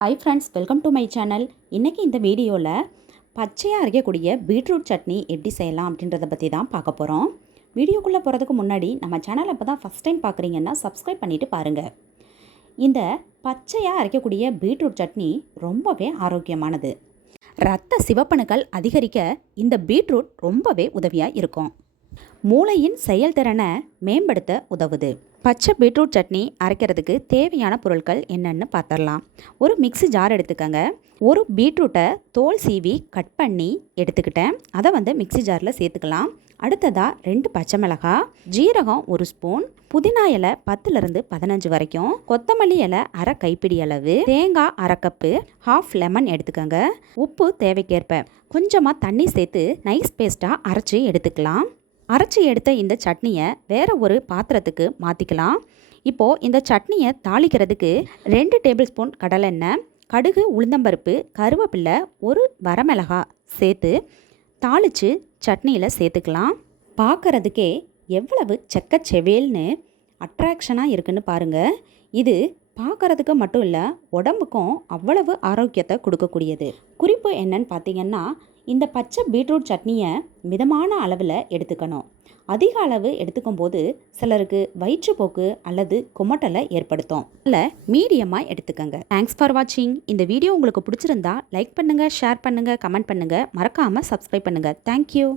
Hi friends welcome to my channel இன்றைக்கி இந்த வீடியோவில் பச்சையாக அரைக்கக்கூடிய பீட்ரூட் சட்னி எப்படி செய்யலாம் அப்படின்றத பற்றி தான் பார்க்க போகிறோம் வீடியோக்குள்ளே போகிறதுக்கு முன்னாடி நம்ம சேனலை இப்போ தான் ஃபஸ்ட் டைம் பார்க்குறீங்கன்னா சப்ஸ்கிரைப் பண்ணிவிட்டு பாருங்கள் இந்த பச்சையாக அரைக்கக்கூடிய பீட்ரூட் சட்னி ரொம்பவே ஆரோக்கியமானது. ரத்த சிவப்பணுக்கள் அதிகரிக்க இந்த பீட்ரூட் ரொம்பவே உதவியாக இருக்கும். மூளையின் செயல்திறனை மேம்படுத்த உதவுது. பச்சை பீட்ரூட் சட்னி அரைக்கிறதுக்கு தேவையான பொருட்கள் என்னென்னு பார்த்துடலாம் ஒரு மிக்ஸி ஜார் எடுத்துக்கோங்க. ஒரு பீட்ரூட்டை தோல் சீவி கட் பண்ணி எடுத்துக்கிட்டேன். அதை வந்து மிக்ஸி ஜாரில் சேர்த்துக்கலாம். அடுத்ததாக ரெண்டு பச்சை மிளகாய் ஜீரகம் ஒரு ஸ்பூன் புதினா இலை பத்துலேருந்து பதினஞ்சு வரைக்கும் கொத்தமல்லி இலை அரை கைப்பிடி அளவு தேங்காய் அரை கப்பு ஹாஃப் லெமன் எடுத்துக்கோங்க. உப்பு தேவைக்கேற்ப. கொஞ்சமாக தண்ணி சேர்த்து நைஸ் பேஸ்ட்டாக அரைச்சி எடுத்துக்கலாம். அரைச்சி எடுத்த இந்த சட்னியை வேற ஒரு பாத்திரத்துக்கு மாற்றிக்கலாம் இப்போது இந்த சட்னியை தாளிக்கிறதுக்கு ரெண்டு டேபிள் ஸ்பூன் கடலெண்ணெய் கடுகு உளுந்தம்பருப்பு கருவேப்பிலை ஒரு வரமிளகா சேர்த்து தாளித்து சட்னியில் சேர்த்துக்கலாம். பார்க்கறதுக்கே எவ்வளவு செக்கச்செவேல்னு அட்ராக்ஷனாக இருக்குன்னு பாருங்கள் இது பார்க்கறதுக்கு மட்டும் இல்லை உடம்புக்கும் அவ்வளவு ஆரோக்கியத்தை கொடுக்கக்கூடியது. குறிப்பு என்னன்னு பார்த்தீங்கன்னா இந்த பச்சை பீட்ரூட் சட்னியை மிதமான அளவில் எடுத்துக்கணும். அதிக அளவு எடுத்துக்கும் போது சிலருக்கு வயிற்றுப்போக்கு அல்லது குமட்டலை ஏற்படுத்தும். இல்லை மீடியமாக எடுத்துக்கங்க. தேங்க்ஸ் ஃபார் வாட்சிங் இந்த வீடியோ உங்களுக்கு பிடிச்சிருந்தா லைக் பண்ணுங்கள் ஷேர் பண்ணுங்கள் கமெண்ட் பண்ணுங்கள் மறக்காமல் சப்ஸ்கிரைப் பண்ணுங்கள் தேங்க்யூ